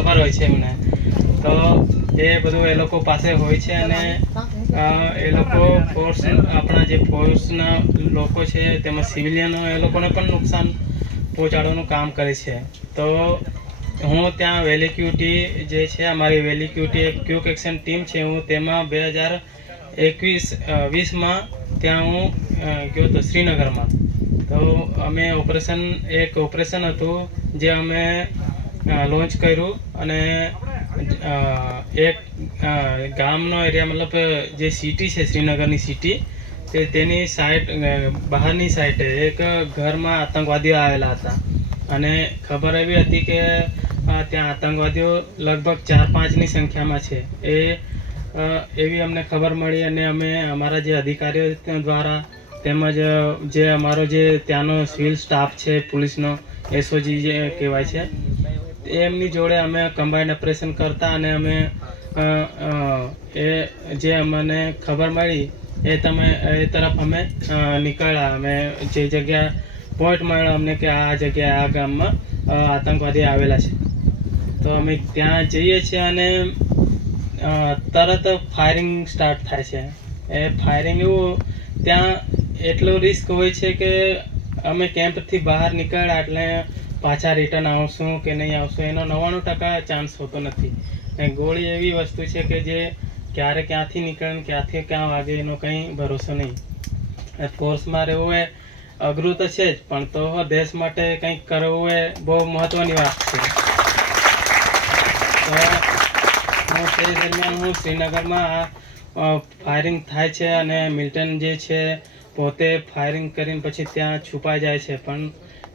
ખબર હોય છે એમને. તો એ બધું એ લોકો પાસે હોય છે અને એ લોકો ફોર્સ આપણા જે ફોર્સના લોકો છે તેમજ સિવિલિયનો એ લોકોને પણ નુકસાન પહોંચાડવાનું કામ કરે છે. તો હું ત્યાં વેલીક્યુટી જે છે, અમારી વેલીક્યુટી એક ક્યુક એક્શન ટીમ છે, હું તેમાં બે હજાર એકવીસ વીસમાં ત્યાં હું ગયો હતો શ્રીનગરમાં. તો અમે ઓપરેશન, એક ઓપરેશન હતું, જે અમે લોન્ચ કર્યું અને એક ગામનો એરિયા મતલબ જે સિટી છે, શ્રીનગરની સિટી તે તેની સાઈડ બહારની સાઈડે એક ઘરમાં આતંકવાદીઓ આવેલા હતા. અને ખબર એવી હતી કે ત્યાં આતંકવાદીઓ લગભગ ચાર પાંચની સંખ્યામાં છે. એ એવી અમને ખબર મળી અને અમે અમારા જે અધિકારીઓ દ્વારા તેમજ, જે અમારો જે ત્યાંનો સિવિલ સ્ટાફ છે, પોલીસનો એસઓજી જે કહેવાય છે એમની જોડે અમે કમ્બાઈન્ડ ઓપરેશન કરતા અને અમે એ જે અમને ખબર મળી, એ તમે, એ તરફ અમે નીકળ્યા. અમે જે જગ્યા પોઈન્ટ મળ્યો અમને કે આ જગ્યાએ, આ ગામમાં આતંકવાદી આવેલા છે. તો અમે ત્યાં જઈએ છીએ અને તરત ફાયરિંગ સ્ટાર્ટ થાય છે. એ ફાયરિંગ એવું, ત્યાં એટલો રિસ્ક હોય છે કે અમે કેમ્પથી બહાર નીકળ્યા એટલે પાછા રિટર્ન આવશું કે નહીં આવશું, એનો નવ્વાણું ટકા ચાન્સ હોતો નથી. ગોળી એવી વસ્તુ છે કે જે ક્યારે ક્યાંથી નીકળે ને ક્યાંથી ક્યાં વાગે, એનો કંઈ ભરોસો નહીં. ફોર્સમાં રહેવું એ અઘરું તો છે જ, પણ તો દેશ માટે કંઈક કરવું એ બહુ મહત્વની વાત છે. તો હું તે દરમિયાન હું શ્રીનગરમાં ફાયરિંગ થાય છે અને મિલ્ટન જે છે, પોતે ફાયરિંગ કરીને પછી ત્યાં છુપાઈ જાય છે. પણ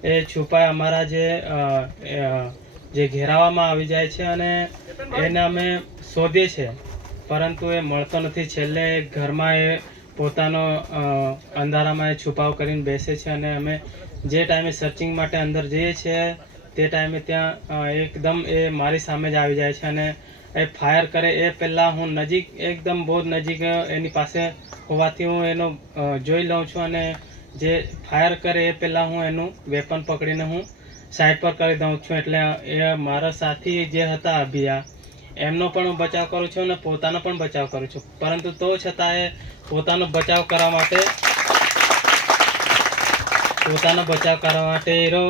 એ છુપાય અમારા જે જે ઘેરાવામાં આવી જાય છે અને એને અમે શોધીએ છીએ. પરંતુ એ મળતો નથી. છેલ્લે ઘરમાં એ પોતાનો અંધારામાં એ છુપાવ કરીને બેસે છે અને અમે જે ટાઈમે સર્ચિંગ માટે અંદર જઈએ છીએ, તે ટાઈમે ત્યાં એકદમ એ મારી સામે જ આવી જાય છે અને એ ફાયર કરે. એ પહેલાં હું નજીક, એકદમ બહુ નજીક એની પાસે હોવાથી હું એનો જોઈ લઉં છું અને જે ફાયર કરે એ પહેલાં હું એનું વેપન પકડીને હું સાઈડ પર કરી દઉં છું. એટલે એ મારા સાથી જે હતા અભિયા, એમનો પણ હું બચાવ કરું છું અને પોતાનો પણ બચાવ કરું છું. પરંતુ તો છતાં એ પોતાનો બચાવ કરવા માટે, પોતાનો બચાવ કરવા માટે એરો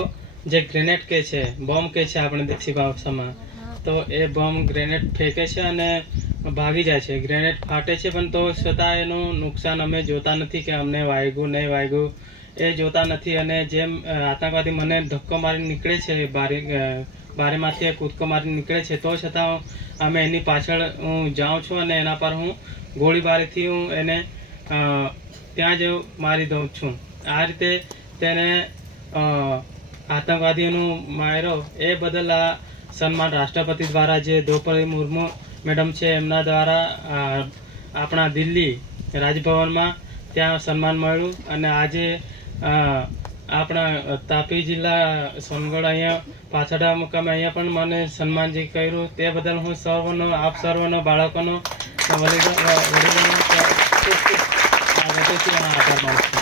જે ગ્રેનેડ કે છે બોમ્બ કે છે આપણે દેશી ભાષામાં, તો એ બોમ્બ ગ્રેનેડ ફેંકે છે અને ભાગી જાય છે. ગ્રેનેડ ફાટે છે, પણ તો છતાં એનું નુકસાન અમે જોતા નથી કે અમને વાગ્યું નહીં વાગ્યું એ જોતા નથી અને જેમ આતંકવાદી મને ધક્કો મારીને નીકળે છે, બારી બારેમાંથી કૂદકો મારીને નીકળે છે, તો છતાં અમે એની પાછળ હું જાઉં છું અને એના પર હું ગોળીબારીથી હું એને ત્યાં જ મારી દઉં છું. આ રીતે તેને આતંકવાદીઓનું માર્યો. એ બદલ આ સન્માન રાષ્ટ્રપતિ દ્વારા જે દ્રૌપદી મુર્મુ મેડમ છે, એમના દ્વારા આપણા દિલ્હી રાજભવનમાં ત્યાં સન્માન મળ્યું અને આજે આપણા તાપી જિલ્લા સોનગઢ અહીંયા પાછડા મુકામે અહીંયા પણ મને સન્માન જે કર્યું તે બદલ હું સર્વનો આપ સર્વનો, બાળકોનો વડીલો, વડીલોનો આભાર માનું છું.